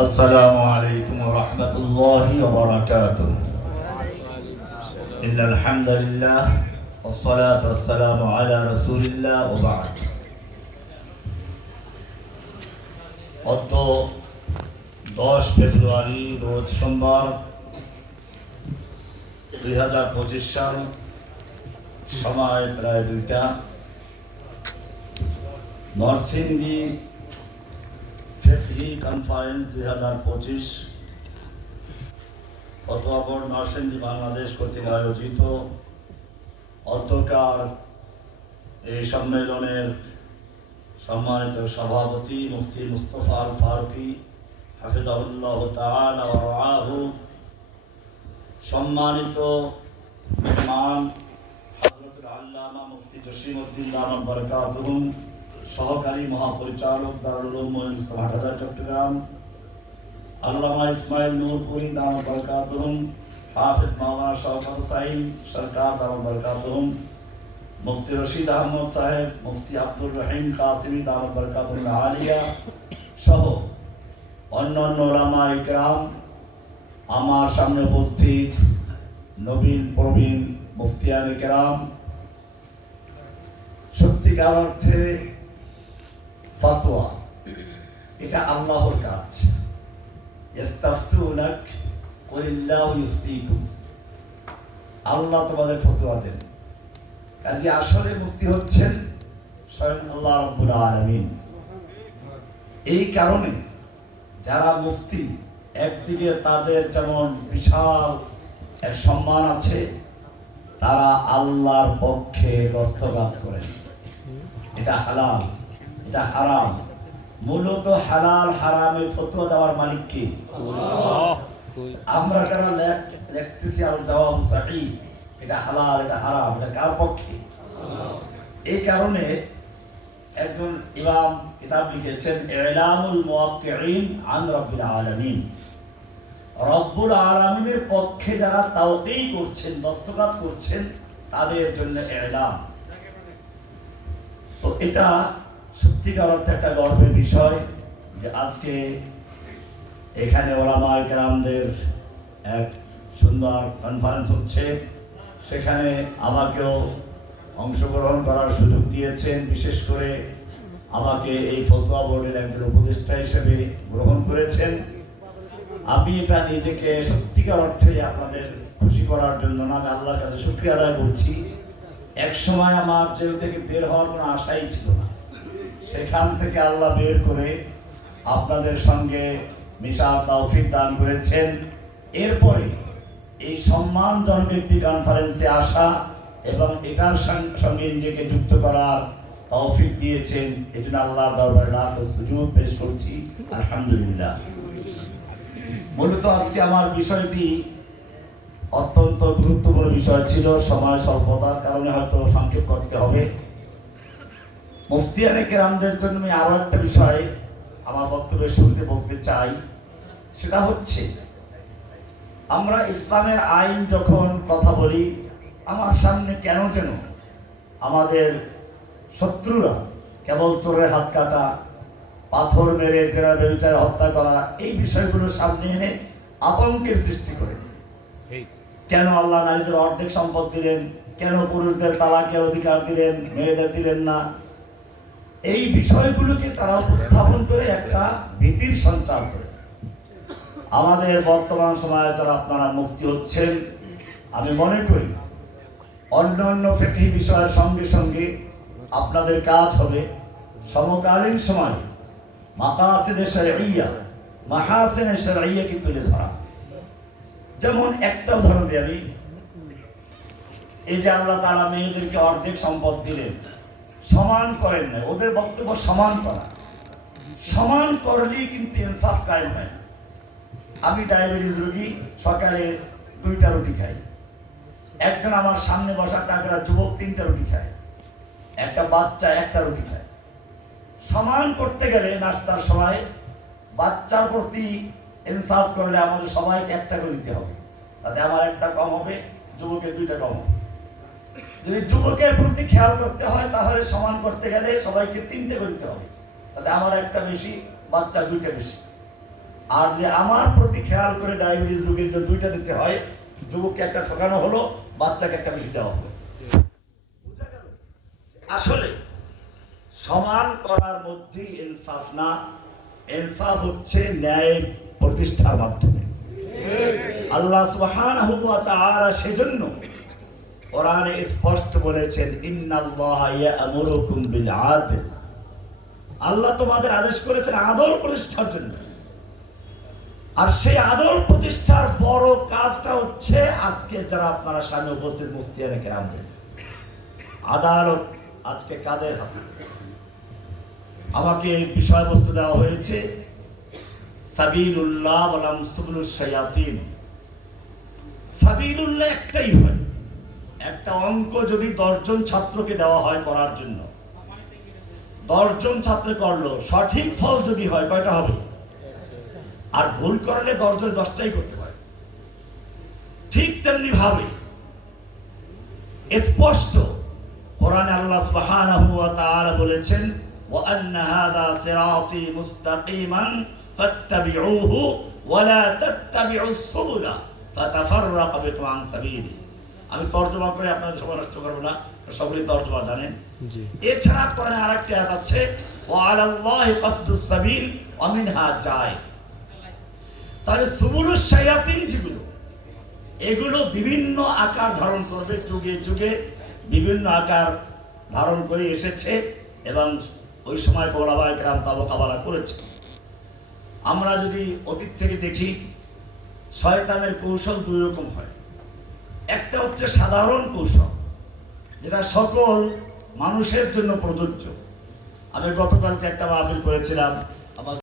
السلام عليكم ورحمة الله وبركاته إن الحمد لله والصلاة والسلام على رسول الله وبعد গত দশ ফেব্রুয়ারি রোজ সোমবার দুই হাজার পঁচিশ সাল সময় প্রায় দুইটা নরসিংদী ফেফি কনফারেন্স দুই হাজার পঁচিশ অতঃপর নরসিংদী বাংলাদেশ কর্তৃক আয়োজিত অধ্যকার এই সম্মেলনের সম্মানিত সভাপতি মুফতি মুস্তফা আল ফারুকি ওয়া রাআহু, সম্মানিত মেহমান হযরতুল আল্লামা মুফতি জসিমউদ্দিন দামাত বারাকাতুহুম সহকারী মহাপরিচালক দারুল মুইনুল চট্টগ্রাম। আল্লামা ইসমাইল নূরপুরি দামাত বারাকাতুহুম। হাফিজ মাওলানা শওকত সাইন সরকার দামাত বারাকাতুহুম। মুফতি রশিদ আহমদ সাহেব, মুফতি আব্দুর রহিম কাসিমি দামাত বারাকাতুহুম আলিয়া সহ অন্যান্য ওলামা ইকরাম। আমার সামনে উপস্থিত নবীন প্রবীণ মুফতিয়ান কেরাম সত্যিকার অর্থে ফাতোয়া। এটা আল্লাহর কাজ। আল্লাহ তোমাদের ফতোয়া দেন। কাজে আসলে মুক্তি হচ্ছেন স্বয়ং আল্লাহ রাব্বুল আলামিন। এই কারণে যারা মুফতি, একদিকে তাদের যেমন বিশাল এক সম্মান আছে, তারা আল্লাহর পক্ষে দস্তবাদ করেন। এটা হালাল। এটা হারাম। মূলত হালাল হারামের ফতোয়া দেওয়ার মালিক কে? আমরা যারা লেখ- লিখতেছি আল জবাব সাহি এটা হালাল, এটা হারাম, এটা কার পক্ষে? এই কারণে একজন ইমাম কিতাব লিখেছেন, ইলামুল মুওয়াক্কিঈন আন রাব্বিল আলামিন। রব্বুল আলামিনের পক্ষে যারা তাওকীই করছেন, দস্তখত করছেন, তাদের জন্য ইলাম। তো এটা সত্যিকার অর্থে একটা গর্বের বিষয় যে আজকে এখানে ওলামাই গ্রামদের এক সুন্দর কনফারেন্স হচ্ছে। সেখানে আমাকেও অংশগ্রহণ করার সুযোগ দিয়েছেন। বিশেষ করে আমাকে এই ফতোয়া বোর্ডের একজন উপদেষ্টা হিসেবে গ্রহণ করেছেন। আমি এটা নিজেকে সত্যিকার অর্থে আপনাদের খুশি করার জন্য না, আমি আল্লাহর কাছে শুক্রিয়া আদায় করছি। এক সময় আমার জেল থেকে বের হওয়ার কোনো আশাই ছিল না। সেখান থেকে আল্লাহ বের করে আপনাদের সঙ্গে মিশা তৌফিক দান করেছেন। এরপরে এই সম্মানজনক একটি কনফারেন্সে আসা এবং এটার সঙ্গে নিজেকে যুক্ত করার তৌফিক দিয়েছেন। এই জন্য আল্লাহর দরবারে লাখ সুযোগ পেশ করছি। আলহামদুলিল্লাহ। মূলত আজকে আমার বিষয়টি অত্যন্ত গুরুত্বপূর্ণ বিষয় ছিল। সময় স্বল্পতার কারণে হয়তো সংক্ষেপ করতে হবে। মুফতিয়ানে কেরামদের জন্য আমি আরও একটা বিষয় আমার বক্তব্যের শুরুতে বলতে চাই। সেটা হচ্ছে আমরা ইসলামের আইন যখন কথা বলি আমার সামনে কেন যেন আমাদের শত্রুরা কেবল চোরের হাত কাটা পাথর মেরে জেরা বেবিচারে হত্যা করা এই বিষয়গুলো সামনে এনে আতঙ্কের সৃষ্টি করে। কেন আল্লাহ নারীদের অর্ধেক সম্পদ দিলেন? কেন পুরুষদের তালাকের অধিকার দিলেন? মেয়েদের দিলেন না? এই বিষয়গুলোকে তারা উপস্থাপন করে একটা ভীতির সঞ্চার করে। আমাদের বর্তমান সময়ে যারা আপনারা মুক্তি হচ্ছেন, আমি মনে করি অন্যান্য ফেকি বিষয়ের সঙ্গে সঙ্গে আপনাদের কাজ হবে। সমকালীন সময় মাকাসিদে শরঈয়া, মাহাসিনে শরঈয়াকে তুলে ধরা। যেমন একটা উদাহরণ দিই আমি, এই যে আল্লাহ তারা মেয়েদেরকে অর্ধেক সম্পদ দিলেন। সমান করেন না ওদের বক্তব্য সমান করা। সমান করলেই কিন্তু ইনসাফ কায়েম হয়। না। আমি ডায়াবেটিস রোগী, সকালে দুইটা রুটি খাই। একজন আমার সামনে বসা টাকরা যুবক তিনটা রুটি খায়। একটা বাচ্চা একটা রুটি খায়। সমান করতে গেলে নাস্তার সময় বাচ্চার প্রতি ইনসাফ করলে আমাদের সবাইকে একটা করে দিতে হবে। তাতে আমার একটা কম হবে, যুবকের দুইটা কম হবে। যদি যুবকের প্রতি খেয়াল করতে হয়, তাহলে সমান করতে গেলে সবাইকে তিনটে করতে হবে। তাতে আমার একটা বেশি, বাচ্চা দুইটা বেশি। আর যে আমার প্রতি খেয়াল করে ডায়াবেটিস রোগীর যে দুইটা দিতে হয়, যুবককে একটা ঠকানো হলো, বাচ্চাকে একটা বেশি দেওয়া হলো। আসলে সমান করার মধ্যেই ইনসাফ না, ইনসাফ হচ্ছে ন্যায় প্রতিষ্ঠার মাধ্যমে। আল্লাহ সুবহানাহু ওয়া তাআলা সেজন্য কোরআনে স্পষ্ট বলেছেন ইয়া'মুরুকুম বিল আদল আল্লাহ তোমাদের আদেশ করেছেন আদল প্রতিষ্ঠার জন্য। আর সেই আদল প্রতিষ্ঠার বড় কাজটা হচ্ছে আজকে যারা আপনারা সামনে উপস্থিত মুফতিয়ানে কেরামদের। আদালত আজকে কাদের হাতে? আমাকে বিষয়বস্তু দেওয়া হয়েছে, সাবিলুল্লাহ বলাম সুবুলুস শায়াতিন। সাবিলুল্লাহ একটাই হয়। একটা অঙ্ক যদি দশজন ছাত্রকে দেওয়া হয় করার জন্য। দশজন ছাত্র করল, সঠিক ফল যদি হয় কয়টা হবে? আর ভুল করলে দশজন দশটাই করতে পারে ঠিক তেমনি ভাবে স্পষ্ট কোরআনে আল্লাহ সুবহানাহু ওয়া তাআলা বলেছেন, ওয়া আন্না হাযা সিরাতি মুস্তাকিমান ফাত্তাবিউহু ওয়া লা তাত্তাবিউস সুবুলা ফাতাফাররাকা বিকুম আন সাবিলি। আমি তর্জমা করে আপনাদের সবাই নষ্ট করব না সকলেই তর্জমা জানেন। এছাড়া কোরআনে আরেকটি আয়াত আছে ওয়া আলাল্লাহি কাসদুস সাবিল ওয়া মিনহা যায় তাহলে সুবুলুস শায়াতিন যেগুলো এগুলো বিভিন্ন আকার ধারণ করবে যুগে যুগে বিভিন্ন আকার ধারণ করে এসেছে এবং ওই সময় গোলাবাই গ্রাম তাবকাবালা করেছে। আমরা যদি অতীত থেকে দেখি শয়তানের কৌশল দুই রকম হয়। একটা হচ্ছে সাধারণ কৌশল যেটা সকল মানুষের জন্য প্রযোজ্য। আমি গতকালকে একটা মাহফিল করেছিলাম।